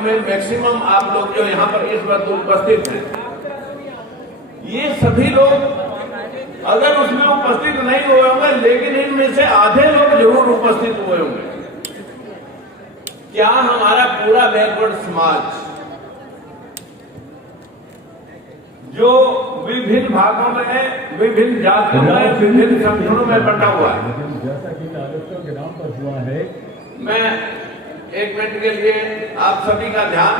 में मैक्सिमम आप लोग जो यहाँ पर इस वक्त उपस्थित हैं, ये सभी लोग अगर उसमें उपस्थित नहीं हुए होंगे, लेकिन इनमें से आधे लोग जरूर उपस्थित हुए होंगे। क्या हमारा पूरा बैकवर्ड समाज जो विभिन्न भागों में, विभिन्न जातियों में, विभिन्न संगठनों में बंटा हुआ है, जैसा कि आरक्षण के नाम पर हुआ है, मैं एक मिनट के लिए आप सभी का ध्यान,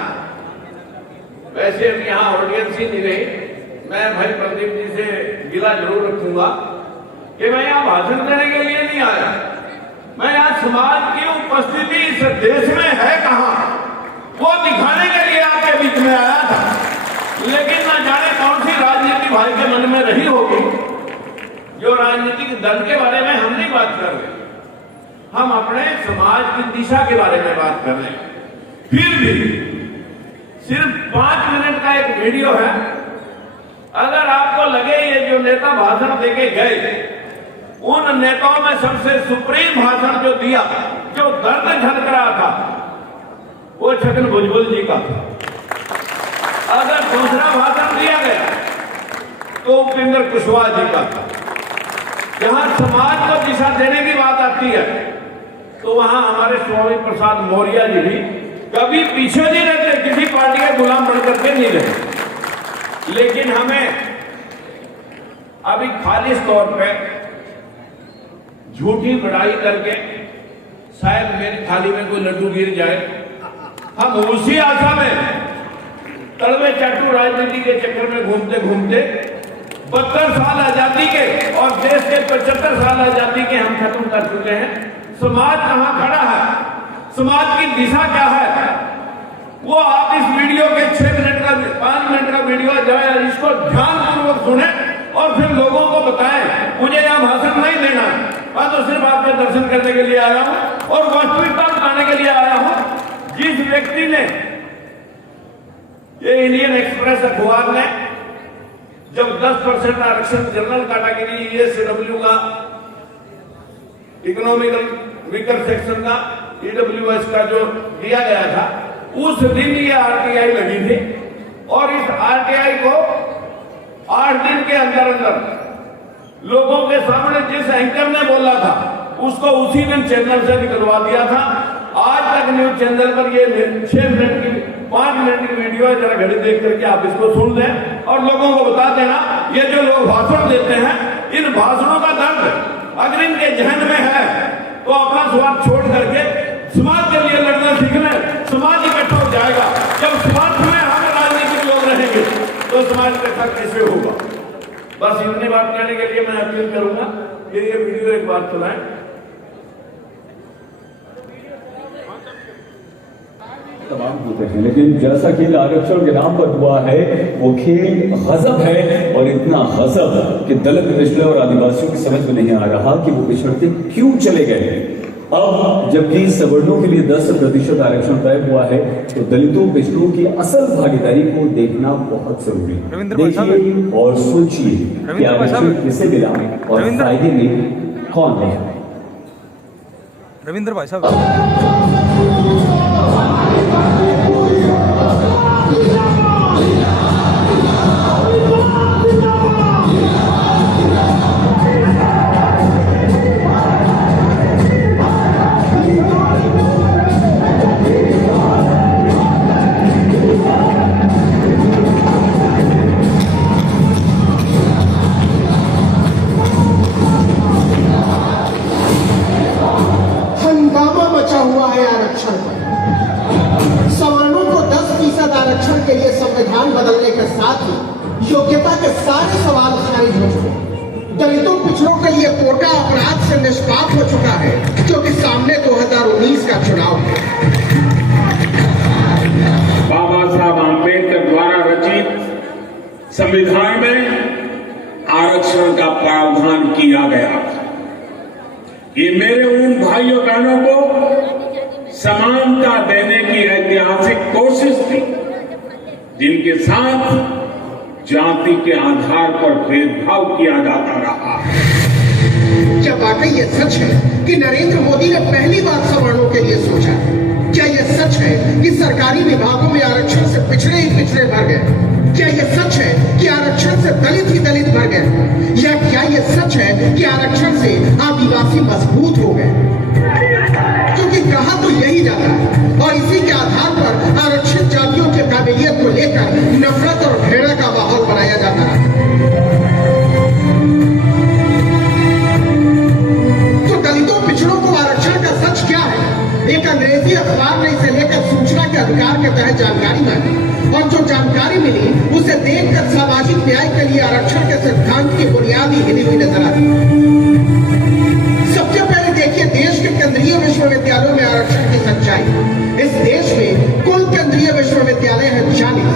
वैसे अब यहाँ ऑडियंस ही नहीं रही, मैं भाई प्रदीप जी से गिला जरूर रखूंगा कि मैं यहाँ भाषण देने के लिए नहीं आया, मैं यहाँ समाज की उपस्थिति इस देश में है कहाँ वो दिखाने के लिए आपके बीच में आया था। लेकिन न जाने कौन सी राजनीति भाई के मन में रही होगी, जो राजनीतिक दल के बारे में हम नहीं बात कर रहे, हम अपने समाज की दिशा के बारे में बात कर रहे हैं। फिर भी सिर्फ 5 मिनट का एक वीडियो है, अगर आपको लगे ये जो नेता भाषण देके गए, उन नेताओं में सबसे सुप्रीम भाषण जो दिया, जो दर्द झलक रहा था, वो छगन भुजबल जी का था। अगर दूसरा भाषण दिया गया तो उपेंद्र कुशवाहा जी का था। जहां समाज को दिशा देने की बात आती है तो वहां हमारे स्वामी प्रसाद मौर्य जी भी कभी पीछे नहीं रहते, किसी पार्टी के गुलाम बनकर के नहीं रहते। लेकिन हमें अभी खालिस तौर पे झूठी बड़ाई करके शायद मेरी थाली में कोई लड्डू गिर जाए, हम उसी आशा में तड़वे चाटू राजनीति के चक्कर में घूमते घूमते 72 साल आजादी के और देश के 75 साल आजादी के हम खत्म कर चुके हैं। समाज कहां खड़ा है, समाज की दिशा क्या है, वो आप इस वीडियो के 6 मिनट का 5 मिनट का वीडियो जाए, इसको ध्यानपूर्वक सुने और फिर लोगों को बताएं। मुझे यहाँ भाषण नहीं देना, मैं तो सिर्फ आपके दर्शन करने के लिए आया हूं और वास्तविकता बताने के लिए आया हूं। जिस व्यक्ति ने, ये इंडियन एक्सप्रेस अखबार ने जब 10% आरक्षण जनरल कैटेगरी ESW का, इकोनॉमिकल वीकर सेक्शन का, EWS का जो दिया गया था, उस दिन ये RTI लगी थी और इस RTI को 8 दिन के अंदर अंदर लोगों के सामने जिस एंकर ने बोला था उसको उसी दिन चैनल से निकलवा दिया था। आज तक न्यूज चैनल पर ये 6 मिनट की 5 मिनट की वीडियो है, जरा घड़ी देख करके आप इसको सुन लें और लोगों को बता देना, ये जो लोग भाषण देते हैं, इन भाषणों का दर्द अगर इनके जहन में है तो अपना स्वार्थ छोड़ करके समाज के लिए लड़ना सीख लें। समाज इकट्ठा हो जाएगा। जब स्वार्थ में हम राजनीतिक लोग रहेंगे तो समाज इकट्ठा कैसे होगा। बस इतनी बात कहने के लिए मैं अपील करूंगा कि ये वीडियो एक बार चलाएं। तमाम होते हैं, लेकिन जैसा खेल आरक्षण के नाम पर हुआ है, वो खेल गजब है और इतना गजब कि दलित, पिछड़े और आदिवासियों की समझ में नहीं आ रहा कि वो पिछड़ते क्यों चले गए। अब जबकि सवर्णों के लिए 10% आरक्षण तय हुआ है, तो दलितों, पिछड़ों की असल भागीदारी को देखना बहुत जरूरी है। देखिए और सोचिए कि आरक्षण किसे मिला और फायदे में कौन रहा। रविंद्र भाई साहब, हंगामा मचा हुआ है आरक्षण पर। सवर्णों को 10% आरक्षण के लिए संविधान बदलने के साथ ही योग्यता के सारे सवाल खारिज हो चुके हैं। दलितों, पिछड़ों के लिए कोटा अपराध से निष्पाप हो चुका है, क्योंकि सामने 2019 का चुनाव है। बाबा साहब आम्बेडकर द्वारा रचित संविधान में आरक्षण का प्रावधान किया गया। ये मेरे उन भाइयों बहनों को समानता देने की ऐतिहासिक कोशिश थी जिनके साथ जाति के आधार पर भेदभाव किया जाता रहा है। क्या वाकई ये सच है कि नरेंद्र मोदी ने पहली बार सवर्णों के लिए सोचा? क्या ये सच है कि सरकारी विभागों में आरक्षण से पिछड़े ही पिछड़े भर गए? क्या यह सच है कि आरक्षण से दलित ही दलित भर गए? या क्या यह सच है कि आरक्षण से आदिवासी मजबूत हो गए? क्योंकि कहा तो यही जाता है और इसी के आधार पर आरक्षित जातियों की काबिलियत को लेकर नफरत और घृणा का माहौल बनाया जाता है। तो दलितों पिछड़ों को आरक्षण का सच क्या है? एक अंग्रेजी अखबार ने इसे लेकर सूचना के अधिकार के तहत जानकारी मांगी और जो जानकारी मिली उसे देखकर सामाजिक न्याय के लिए आरक्षण के सिद्धांत की बुनियाद ही हिली हुई नजर आती। सबसे पहले देखिए देश के केंद्रीय विश्वविद्यालयों में आरक्षण की सच्चाई। इस देश में कुल केंद्रीय विश्वविद्यालय है 40।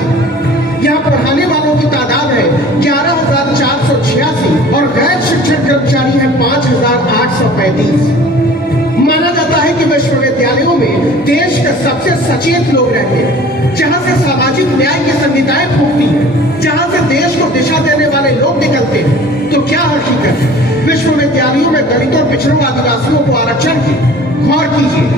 यहाँ पढ़ाने वालों की तादाद है 11,486 और गैर शिक्षण कर्मचारी है 5,835। माना जाता है कि विश्वविद्यालयों में देश के सबसे सचेत लोग रहते हैं, जहां से सामाजिक न्याय की संहिताएं फूटती हैं, जहां से देश को दिशा देने वाले लोग निकलते हैं। तो क्या हकीकत है विश्वविद्यालयों में दलितों, पिछड़ों, आदिवासियों को आरक्षण की? गौर कीजिए,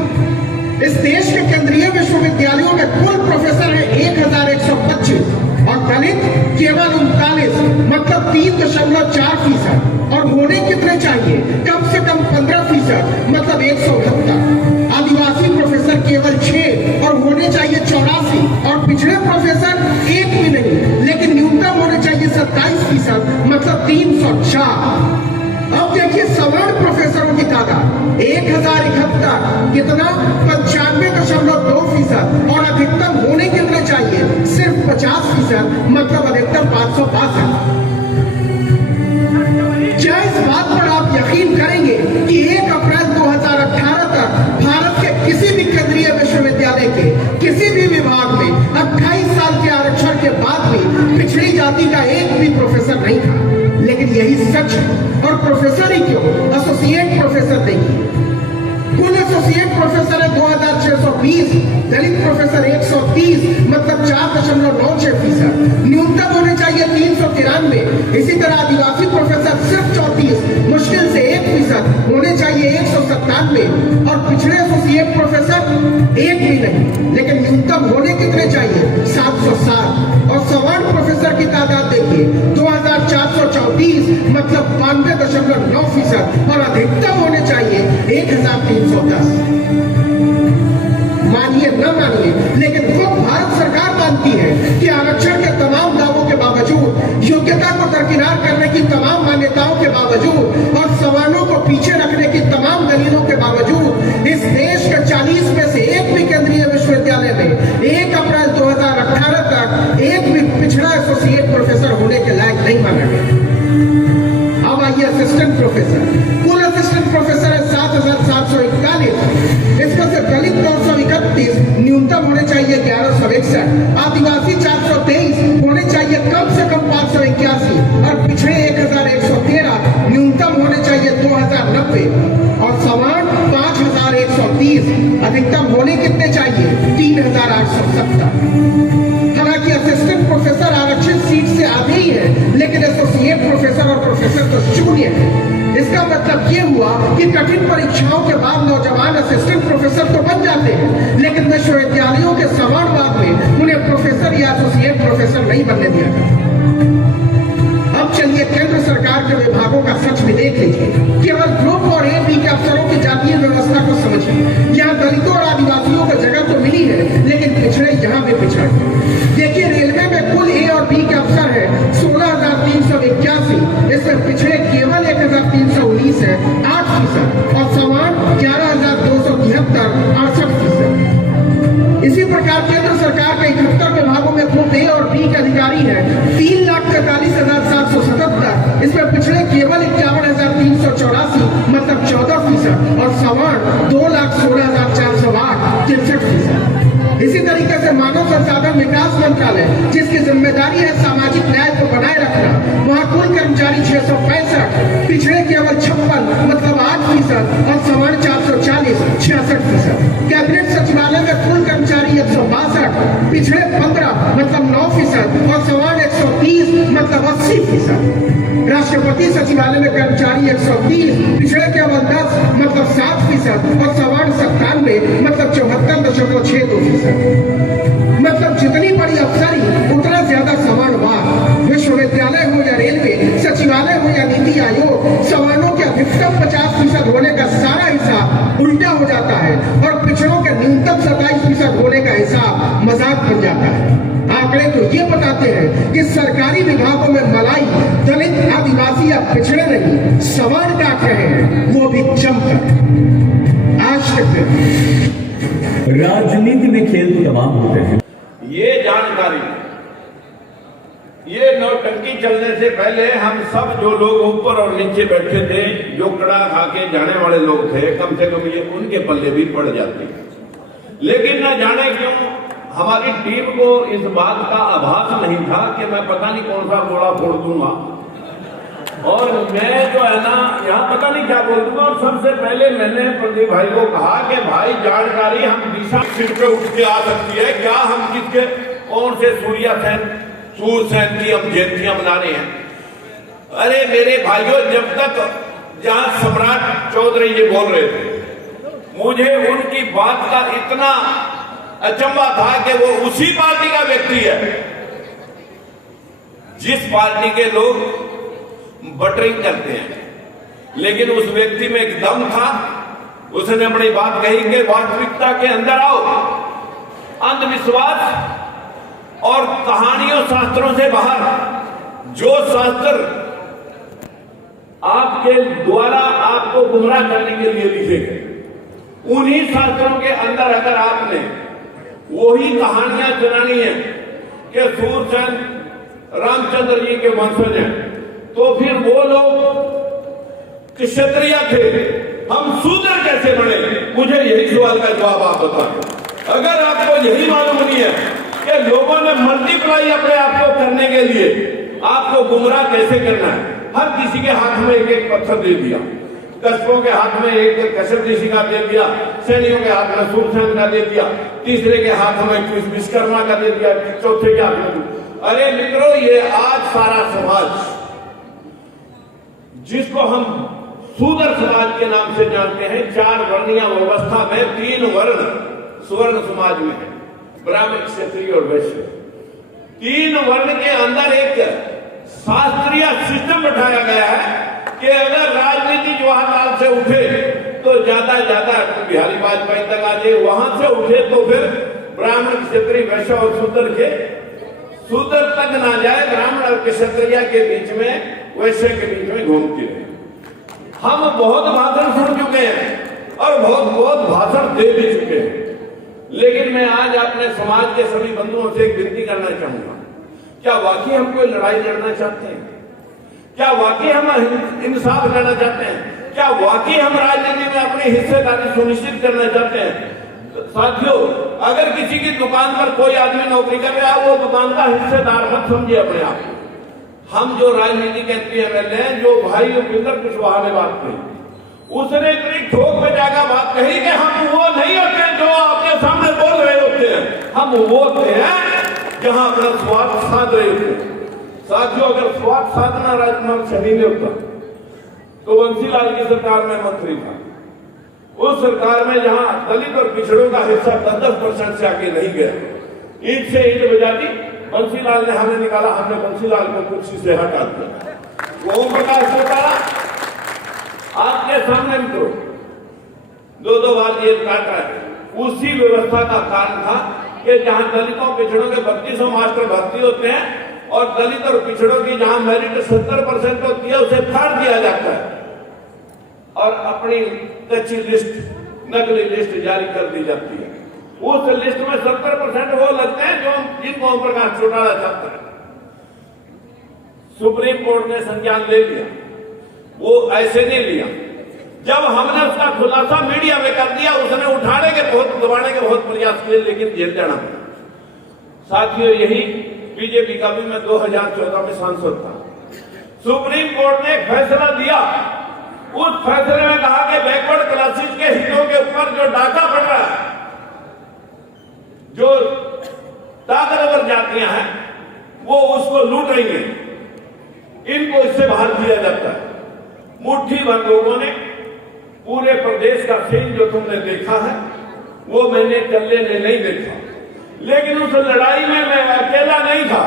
इस देश के केंद्रीय विश्वविद्यालयों में कुल प्रोफेसर है 1,125 और दलित केवल 39, मतलब 3.4%। और होने कितने चाहिए? कम से कम 15%, मतलब 178। आदिवासी प्रोफेसर केवल 6 और होने चाहिए 84 और पिछड़े प्रोफेसर एक भी नहीं, लेकिन न्यूनतम होने चाहिए 27%, मतलब 304। अब देखिए सवर्ण प्रोफेसरों की तादाद 1071, कितना? 95.2% और अधिकतम होने कितने चाहिए? सिर्फ 50%, मतलब अधिकतम 562। क्या इस बात पर आप यकीन करेंगे कि 1 अप्रैल 2018 तक भारत के किसी भी केंद्रीय विश्वविद्यालय के किसी भी विभाग में 28 साल के आरक्षण के बाद भी पिछड़ी जाति का एक भी प्रोफेसर नहीं था? लेकिन यही सच है। और प्रोफेसर ही क्यों, एसोसिएट प्रोफेसर देखिए, कुल एसोसिएट प्रोफेसर है 2,620, दलित प्रोफेसर 130, मतलब 4.96%। न्यूनतम होने चाहिए 393। इसी तरह आदिवासी प्रोफेसर सिर्फ 34, मुश्किल से 1%, होने चाहिए 197। और पिछड़े एसोसिएट प्रोफेसर एक भी नहीं, लेकिन न्यूनतम होने कितने चाहिए? 707। और सवर्ण प्रोफेसर की तादाद देखिए 2,434, मतलब 92.9% और अधिकतम होने चाहिए 1,310। मानिए न मानिए, लेकिन खुद भारत सरकार मानती है कि आरक्षण के तमाम दावों के बावजूद, योग्यता को दरकिनार करने की तमाम मान्यताओं के बावजूद और सवालों को पीछे रखने की तमाम दलीलों के बावजूद इस देश के 40 में से एक भी केंद्रीय विश्वविद्यालय में 1 अप्रैल 2018 तक एक भी पिछड़ा एसोसिएट प्रोफेसर होने के लायक नहीं माना गया। अब आइए असिस्टेंट प्रोफेसर। कुल असिस्टेंट प्रोफेसर है 7,741, इसमें से दलित 931, न्यूनतम होने चाहिए 1161, आदिवासी 423, होने चाहिए कम से कम 581 और पिछड़े 1,113, न्यूनतम होने चाहिए 2,090 और सवर्ण 5,130, अधिकतम होने कितने चाहिए? 3,870। हालांकि असिस्टेंट प्रोफेसर आरक्षित सीट से आधे ही है, लेकिन एसोसिएट प्रोफेसर और प्रोफेसर तो शून्य है। इसका मतलब ये हुआ कि कठिन परीक्षाओं के बाद नौजवान असिस्टेंट प्रोफेसर तो बन जाते हैं, लेकिन विश्वविद्यालयों के सवर्ण वर्ग में उन्हें प्रोफेसर या एसोसिएट प्रोफेसर नहीं बनने दिया जाता। अब चलिए केंद्र सरकार के विभागों का सच भी देख लीजिए। केवल ग्रुप और ए बी के अफसरों की जातीय व्यवस्था को समझिए। यहाँ दलितों और आदिवासियों को जगह तो मिली है, लेकिन पिछड़े यहाँ भी पिछड़े। देखिए रेलवे में कुल ए और बी के अफसर है 16,381, इसमें पिछड़े केवल 1,319 है 8%, और सवर्ण 11,273 68%। इसी प्रकार केंद्र सरकार के 71 विभागों में ग्रुप ए और बी के अधिकारी है 3,43,777, इसमें पिछड़े केवल 51,384, मतलब 14%, और सवर्ण 2,16,408 63%। इसी तरीके से मानव संसाधन विकास मंत्रालय, जिसकी जिम्मेदारी है सामाजिक न्याय को बनाए रखना, वहाँ कुल कर्मचारी 665, पिछड़े केवल 56, मतलब 8%, और सवर्ण 440 66%। कैबिनेट सचिवालय में कुल कर्मचारी 162, पिछड़े 15, मतलब 9%, और सवर्ण 130, मतलब 80%। राष्ट्रपति राष्ट्रपति सचिवालय में कर्मचारी 130, पिछड़े केवल 10 मतलब 7% और सवर्ण 97 मतलब 74.62%। मतलब जितनी बड़ी अफसरी उतना ज्यादा सवर्णवाद। विश्वविद्यालय हो या रेलवे, सचिवालय हो या नीति आयोग, सवर्णों के अधिकतम 50% होने का सारा हिसाब उल्टा हो जाता है और पिछड़ों के न्यूनतम 27% होने का हिसाब मजाक बन जाता है। आंकड़े तो ये बताते हैं कि सरकारी विभागों में मलाई, दलित, आदिवासी या पिछड़े नहीं, सवर्ण काट रहे हैं, वो भी जमकर। आज तक राजनीति में खेल तो तमाम होते हैं। ये जानकारी, ये नौटंकी चलने से पहले हम सब जो लोग ऊपर और नीचे बैठे थे, जो कड़ा खा के जाने वाले लोग थे, कम से कम ये उनके पल्ले भी पड़ जाते। लेकिन न जाने क्यों हमारी टीम को इस बात का आभास नहीं था कि मैं पता नहीं कौन सा गोला फोड़ दूंगा और मैं जो है ना यहाँ पता नहीं क्या बोल दूंगा। और सबसे पहले मैंने प्रदीप भाई को कहा कि भाई जानकारी हम दिशा सिर पे उठ के आ सकती है क्या, हम किसके कौन से सूर्यसेन की हम जयंतियां मना रहे हैं। अरे मेरे भाइयों, जब तक जहां सम्राट चौधरी जी बोल रहे थे, मुझे उनकी बात का इतना अचंभा था कि वो उसी पार्टी का व्यक्ति है जिस पार्टी के लोग बटरिंग करते हैं, लेकिन उस व्यक्ति में एक दम था। उसने अपनी बात कही कि वास्तविकता के अंदर आओ, अंधविश्वास और कहानियों शास्त्रों से बाहर जो शास्त्र आपके द्वारा आपको गुमराह करने के लिए लिखे गए, उन्हीं शास्त्रों के अंदर अगर आपने वही कहानियां सुनानी है कि सूरसेन रामचंद्र जी के वंशज हैं, तो फिर वो लोग क्षत्रिय थे, हम शूद्र कैसे बने? मुझे यही सवाल का जवाब आप बताएं। अगर आपको यही मालूम नहीं है कि लोगों ने मल्टीप्लाई अपने आप को करने के लिए आपको गुमराह कैसे करना है, हर किसी के हाथ में एक एक पत्थर दे दिया, कस्बों के हाथ में एक कश्यप ऋषि का दे दिया, सैनियों के हाथ में सूरसेन का दे दिया, तीसरे के हाथ में विश्वकर्मा का दे दिया, चौथे के हाथ में। अरे मित्रों, ये आज सारा समाज जिसको हम शूद्र समाज के नाम से जानते हैं, 4 वर्णीय व्यवस्था में 3 वर्ण स्वर्ण समाज में है, ब्राह्मण, क्षत्रिय और वैश्य। 3 वर्ण के अंदर एक शास्त्रीय सिस्टम बैठाया गया है कि अगर राजनीति जवाहरलाल से उठे तो ज्यादा बिहारी वाजपेयी तक आ जाए, वहां से उठे तो फिर ब्राह्मण, क्षत्रिय, वैश्य और शूद्र तक ना जाए, ब्राह्मण और क्षत्रिय के बीच में, वैश्य के बीच में घूमती रहे। हम बहुत भाषण सुन चुके हैं और बहुत भाषण दे भी चुके हैं, लेकिन मैं आज अपने समाज के सभी बंधुओं से एक विनती करना चाहूंगा, क्या वाकई हम कोई लड़ाई लड़ना चाहते हैं? क्या वाकई हम इंसाफ करना चाहते हैं? क्या वाकई हम राजनीति में अपनी हिस्सेदारी सुनिश्चित करना चाहते हैं? साथियों, अगर किसी की दुकान पर कोई आदमी नौकरी कर रहा है, वो दुकान का हिस्सेदार मत समझिए अपने आप। हम जो राजनीति के एमएलए हैं, जो भाई उपेंद्र कुशवाहा ने बात कही, उसने इतनी ठोक पे जाकर बात कही कि हम वो नहीं होते जो आपके सामने बोल रहे होते हैं, हम वो होते हैं जहां अपना स्वार्थ साध रहे होते हैं। साथियों, अगर स्वार्थ साधना राजकुमार शनि ने होता तो बंसीलाल की सरकार में मंत्री था, उस सरकार में जहां दलित और पिछड़ों का हिस्सा 10% से आगे नहीं गया, ईंट से ईंट बजा दी, बंसीलाल ने हमें निकाला, हमने बंसीलाल को कुर्सी से हटा दिया। ओम प्रकाश चौटाला आपके सामने मित्रों 2 बार जेल काटा है, उसी व्यवस्था का कारण था कि जहां दलितों पिछड़ों के 3200 मास्टर भर्ती होते हैं और दलित और पिछड़ों की जहां मेरिट 70% होती है, उसे फाड़ दिया जाता है और अपनी कच्ची लिस्ट, नकली लिस्ट जारी कर दी जाती है। उस लिस्ट में 70% वो लगते हैं जो जिनको ओम प्रकाश चौटाला चाहता है। सुप्रीम कोर्ट ने संज्ञान ले लिया, वो ऐसे नहीं लिया। जब हमने उसका खुलासा मीडिया में कर दिया, उसने दबाने के बहुत प्रयास किए, लेकिन जेल जाना पड़ा। साथियों, यही बीजेपी का भी मैं 2014 में सांसद था। सुप्रीम कोर्ट ने एक फैसला दिया, उस फैसले में कहा कि बैकवर्ड क्लासेस के हितों के ऊपर जो डाका पड़ रहा है, जो ताकतवर जातियां हैं वो उसको लूट रही हैं, इनको इससे बाहर किया जाता है। मुट्ठी भर लोगों ने पूरे प्रदेश का सीन जो तुमने देखा है वो मैंने कल्ले ने नहीं देखा, लेकिन उस लड़ाई में मैं अकेला नहीं था,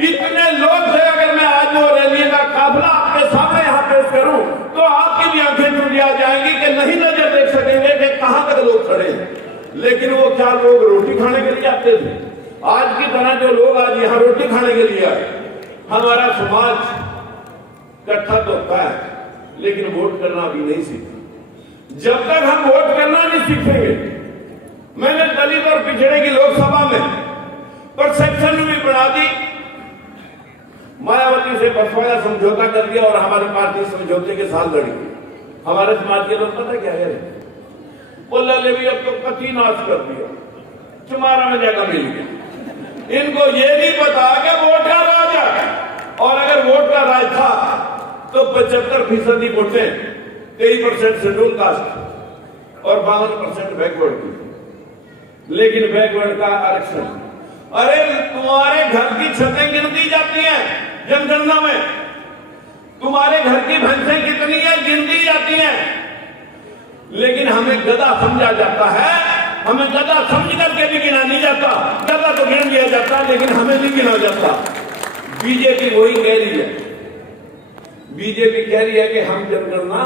इतने लोग थे। अगर मैं आज वो रैली का काफिला आपके सामने यहाँ पेश करूं तो आपकी भी आंखें टूट जाएंगी कि नहीं नजर देख सकेंगे कि कहां तक लोग खड़े हैं। लेकिन वो 4 लोग रोटी खाने के लिए आते थे, आज की तरह जो लोग आज यहाँ रोटी खाने के लिए आए। हमारा समाज इकट्ठा तो होता है लेकिन वोट करना भी नहीं सीखा। जब तक हम वोट करना नहीं सीखेंगे, मैंने दलित और पिछड़े की लोकसभा में परसेप्शन भी बढ़ा दी, मायावती से बसवाया समझौता कर दिया और हमारी पार्टी समझौते के साथ लड़ी। हमारे समाज के लोग पता क्या है, बोला ले भी अब तो कति नाश कर दिया, तुम्हारा में जगह मिल गया। इनको ये नहीं पता कि वोट का राज है, और अगर वोट का राज था तो 75% वोटें 23% शेड्यूल कास्ट और 52% बैकवर्ड की। लेकिन बैकवर्ड का आरक्षण, अरे तुम्हारे घर की छतें गिनती जाती हैं जनगणना में, तुम्हारे घर की भैंसें कितनी है गिनती जाती हैं, लेकिन हमें गधा समझा जाता है। हमें गधा समझ करके भी गिना नहीं जाता, गधा तो गिन लिया जाता लेकिन हमें नहीं गिना जाता। बीजेपी वही कह रही है, बीजेपी कह रही है कि हम जनगणना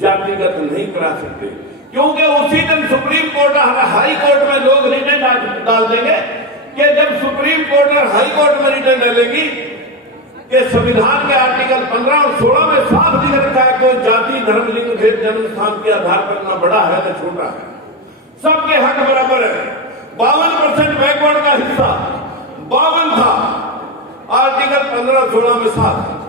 जातिगत नहीं करा सकते, क्योंकि उसी दिन सुप्रीम कोर्ट हाई कोर्ट में लोग रिटर्न डाल देंगे कि जब सुप्रीम कोर्ट और हाई कोर्ट में रिटर्न डालेगी कि संविधान के आर्टिकल 15 और 16 में साफ लिख रखा है कोई जाति धर्म लिंग भेद जन्म स्थान के आधार पर न बड़ा है न छोटा है, सबके हक बराबर है। 52% बैकवर्ड का हिस्सा 52 था, आर्टिकल 15-16 में साफ।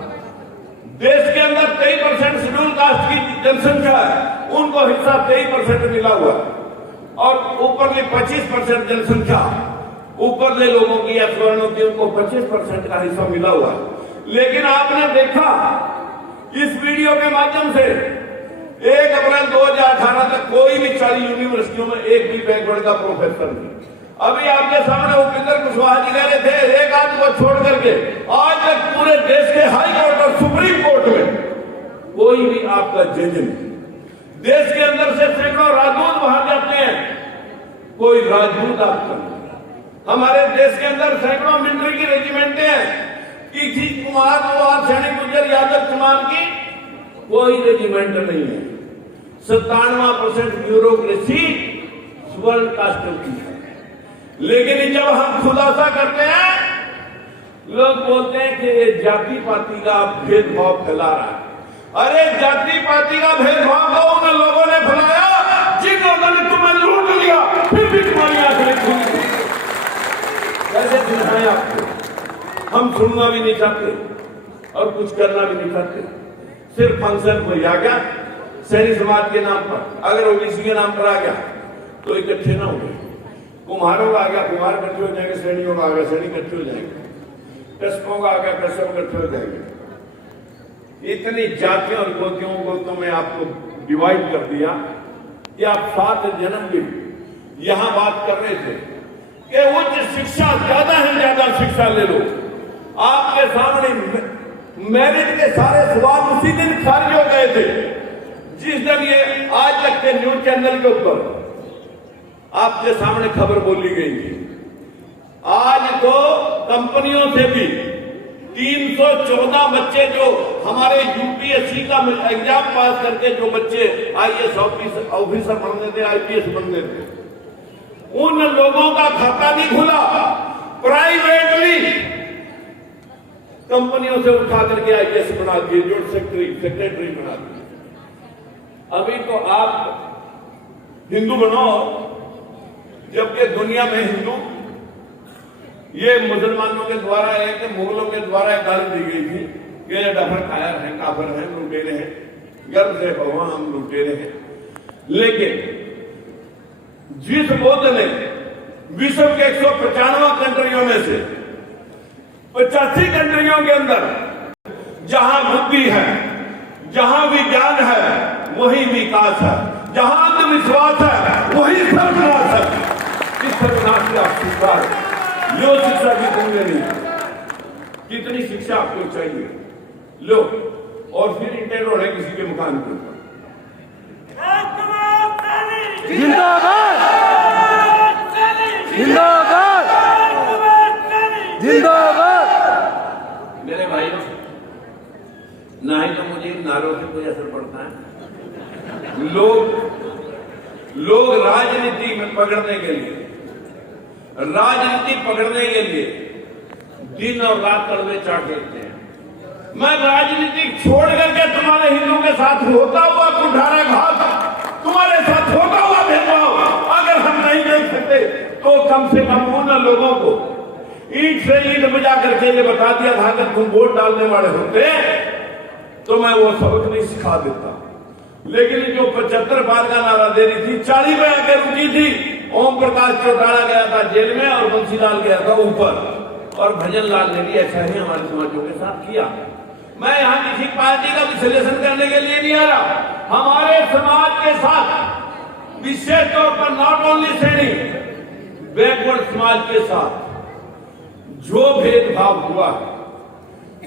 देश के अंदर 23% शेड्यूल कास्ट की जनसंख्या है, उनको हिस्सा 23% मिला हुआ, और ऊपरले 25% जनसंख्या ऊपरले लोगों की या स्वर्णों की, उनको 25% का हिस्सा मिला हुआ। लेकिन आपने देखा इस वीडियो के माध्यम से 1 अप्रैल 2018 तक कोई भी 40 यूनिवर्सिटियों में एक भी बैकवर्ड का प्रोफेसर नहीं। अभी आपके सामने उपेंद्र कुशवाहा जी कह रहे थे एक आदमी को छोड़ करके आज तक पूरे देश के हाई कोर्ट और सुप्रीम कोर्ट में कोई भी आपका जज नहीं। देश के अंदर से सैकड़ों राजदूत बाहर जाते हैं, कोई राजदूत आपका नहीं। हमारे देश के अंदर सैकड़ों मिलिट्री की रेजिमेंटें हैं, किसी कुमार सैनिक गुजर यादव कुमार की कोई रेजिमेंट नहीं है। 97% ब्यूरोक्रेसी स्वर्ण कास्ट की है। लेकिन जब हम खुलासा करते हैं, लोग बोलते हैं कि ये जाति पाति का भेदभाव फैला रहा है। अरे जाति पाति का भेदभाव को उन लोगों ने फैलाया जिन लोगों ने तुम्हें लूट लिया, फिर भी तुम्हारी आंखें खुली। कैसे सुनाएं आपको? हम सुनना भी नहीं चाहते और कुछ करना भी नहीं चाहते। सिर्फ फंक्शन कोई आ गया शहरी समाज के नाम पर, अगर ओबीसी के नाम पर आ गया तो इकट्ठे ना हो गए। कुम्हारों का आ गया कुम्हार इकट्ठे हो जाएंगे, सैनियों का आ गया सैनिक इकट्ठे हो जाएंगे, कस्बों का आ गया कस्ब इकट्ठे हो जाएंगे। इतनी जातियों और गोतियों को तो मैं आपको डिवाइड कर दिया कि आप 7 जन्म की यहां बात कर रहे थे कि उच्च शिक्षा ज्यादा है, ज्यादा शिक्षा ले लो। आपके सामने मेरिट के सारे सवाल उसी दिन खारिज हो गए थे जिस दिन ये आज तक के न्यूज चैनल के ऊपर आपके सामने खबर बोली गई थी। आज तो कंपनियों से भी 314 बच्चे जो हमारे यूपीएससी का एग्जाम पास करके जो बच्चे आईएएस ऑफिसर बनने थे, आईपीएस बनने थे, उन लोगों का खाता नहीं खुला। प्राइवेटली कंपनियों से उठा करके आईएएस बना दिए, जो सेक्रेटरी बना दिए। अभी तो आप हिंदू बनो, जबकि दुनिया में हिंदू ये मुसलमानों के द्वारा है कि मुगलों के द्वारा गाली दी गई थी कि ये डफर कायर हैं, काफिर हैं, लुटेरे हैं। गर्व से भगवान हम लुटेरे हैं। लेकिन जिस बुद्ध ने विश्व के 195 कंट्रियों में से 85 कंट्रियों के अंदर जहां बुद्धि है, जहां विज्ञान है, वही विकास है। जहां अंधविश्वास है, वही सर्वनाश है। इस सर्वनाश से आप स्वीकार यो शिक्षा की दूंगे नहीं। कितनी शिक्षा आपको चाहिए? लो, और फिर ईंटें ढोने किसी के मकान के ऊपर। जिंदाबाद जिंदाबाद जिंदाबाद। मेरे भाइयों, ना ही तो मुझे इन नारों से कोई असर पड़ता है। लोग राजनीति में पकड़ने के लिए, दिन और रात कड़वे चाट देते हैं। मैं राजनीति छोड़ करके तुम्हारे हिंदुओं के साथ होता हुआ कुठाराघात, तुम्हारे साथ होता हुआ भेदभाव अगर हम नहीं देख सकते तो कम से कम उन लोगों को ईंट से ईंट बजा करके ये बता दिया था अगर तुम वोट डालने वाले होते तो मैं वो सबक नहीं सिखा देता। लेकिन जो 75 बार का नारा दे रही थी, 40 में आकर रुकी थी। ओम प्रकाश चौटाला गया था जेल में और बंसीलाल गया था ऊपर, और भजन लाल ने भी ऐसा ही हमारे समाजों के साथ किया। मैं यहाँ किसी पार्टी का विश्लेषण करने के लिए नहीं आ रहा। हमारे समाज के साथ विशेष तौर पर नॉट ओनली श्रेणी बैकवर्ड समाज के साथ जो भेदभाव हुआ,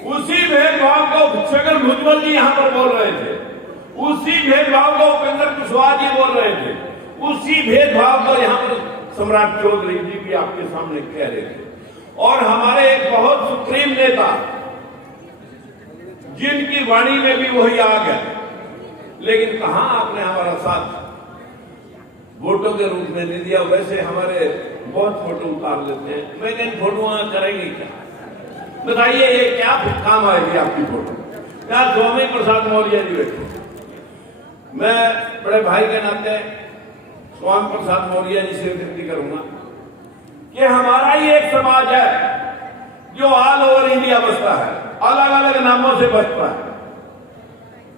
उसी भेदभाव को छगन भुजबल जी यहाँ पर बोल रहे थे, उसी भेदभाव को उपेंद्र कुशवाहा जी बोल रहे थे, उसी भेदभाव को यहाँ पर सम्राट चौधरी जी भी आपके सामने कह रहे थे। और हमारे एक बहुत सुप्रीम नेता जिनकी वाणी में भी वही आ गया, लेकिन कहां आपने हमारा साथ वोटों के रूप में नहीं दिया। वैसे हमारे बहुत फोटो उतार लेते हैं, मैं इन फोटो करेंगे क्या? बताइए ये क्या काम आएगी आपकी फोटो? क्या स्वामी प्रसाद मौर्य जी बैठे, मैं बड़े भाई के नाते स्वामी प्रसाद मौर्य जी से विनती करूंगा कि हमारा ही एक समाज है जो ऑल ओवर इंडिया बसता है, अलग अलग नामों से बसता है।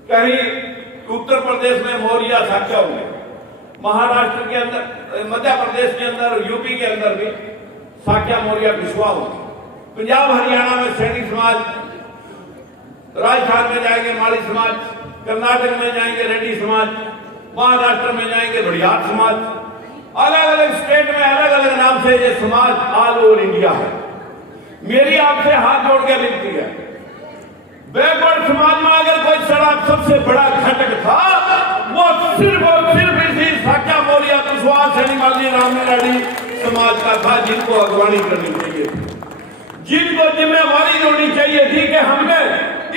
कहीं उत्तर प्रदेश में मौर्य साक्य होंगे, महाराष्ट्र के अंदर, मध्य प्रदेश के अंदर, यूपी के अंदर भी साक्य मौर्य विश्वा होंगे, पंजाब हरियाणा में सैनिक समाज, राजस्थान में जाएंगे माली समाज, कर्नाटक में जाएंगे रेड्डी समाज, महाराष्ट्र में जाएंगे भड़ियार समाज। अलग अलग स्टेट में अलग अलग नाम से ये समाज ऑल ओवर इंडिया है। मेरी आपसे हाथ जोड़ के विनती है, बैकवर्ड समाज में अगर कोई सबसे बड़ा घटक था वो सिर्फ और सिर्फ इसी साक्या मौर्य कुशवाहा सैनिक रामनी समाज का था, जिनको अगवानी करनी चाहिए थी, जिनको जिम्मेवारी होनी चाहिए थी कि हमने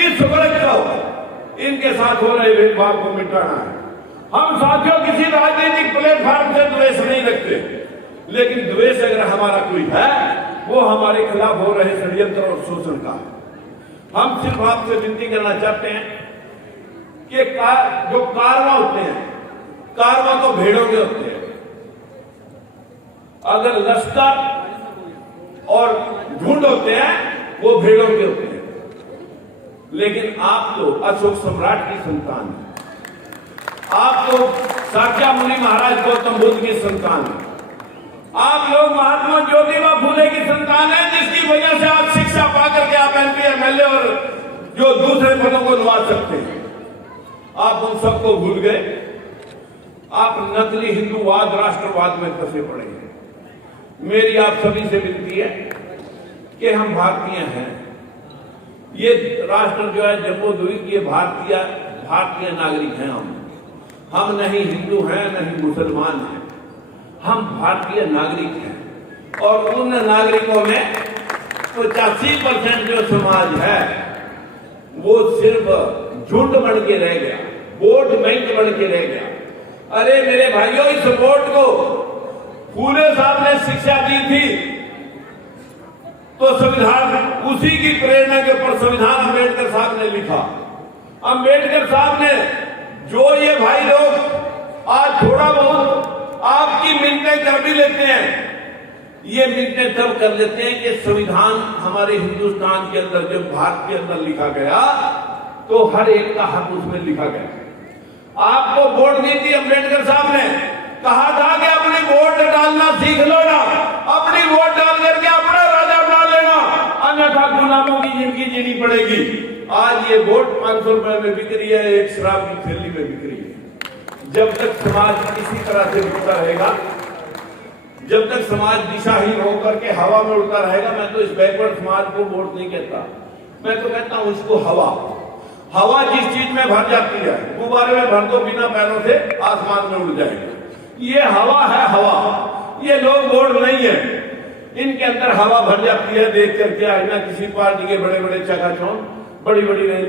इस वर्ग को, इनके साथ हो रहे भेदभाव को मिटाना है। हम साथियों किसी राजनीतिक प्लेटफॉर्म से द्वेष नहीं रखते, लेकिन द्वेष अगर हमारा कोई है वो हमारे खिलाफ हो रहे षड्यंत्र और शोषण का है। हम सिर्फ आपसे विनती करना चाहते हैं कि जो कारवा होते हैं, कारवा तो भेड़ों के होते हैं, अगर लश्कर और झुंड होते हैं वो भेड़ों के होते हैं। लेकिन आप तो अशोक सम्राट की संतान है, आप तो साक्या मुनि महाराज गौतम बुद्ध की संतान है, आप लोग महात्मा ज्योतिबा फूले की संतान है, जिसकी वजह से आप शिक्षा पाकर के आप एमपी एमएलए और जो दूसरे पदों को निभा सकते हैं। आप उन सबको भूल गए, आप नकली हिंदूवाद राष्ट्रवाद में फंसे पड़े हैं। मेरी आप सभी से विनती है कि हम भारतीय हैं, ये राष्ट्र जो है जम्मू द्वीप, ये भारतीय नागरिक हैं। हम नहीं हिंदू हैं नहीं मुसलमान हैं, हम भारतीय नागरिक हैं। और उन नागरिकों में 85% जो समाज है वो सिर्फ झुंड बन के रह गया, वोट बैंक बन के रह गया। अरे मेरे भाइयों, इस वोट को फूले साहब ने शिक्षा दी थी तो संविधान उसी की प्रेरणा के ऊपर संविधान अम्बेडकर साहब ने लिखा। अम्बेडकर साहब ने जो ये भाई लोग आज थोड़ा बहुत आपकी मिन्नतें कर भी लेते हैं, ये मिन्नतें तब कर लेते हैं कि संविधान हमारे हिंदुस्तान के अंदर, जब भारत के अंदर लिखा गया तो हर एक का हक उसमें लिखा गया। आपको वोट दी थी अम्बेडकर साहब ने, कहा था कि अपनी वोट डालना सीख लो ना, अपनी वोट डाल करके अपना राजा बना लेना, अन्यथा गुलामों की जिंदगी जीनी पड़ेगी। आज ये वोट 500 रुपए में बिक रही है, एक शराब की थैली में बिक रही है। जब तक समाज इसी तरह से बिकता रहेगा, जब तक समाज दिशाहीन होकर के हवा में उड़ता रहेगा, मैं तो इस बैकवर्ड समाज को वोट नहीं कहता, मैं तो कहता हूं इसको हवा। हवा जिस चीज में भर जाती है, गुब्बारे में भर दो, बिना पैरों से आसमान में उड़ जाएगी। ये हवा है, हवा। ये लोग बोर्ड नहीं है, इनके अंदर हवा भर जाती है। देख करके आज ना किसी पार्टी के बड़े बड़े चकाचौंध, बड़ी बड़ी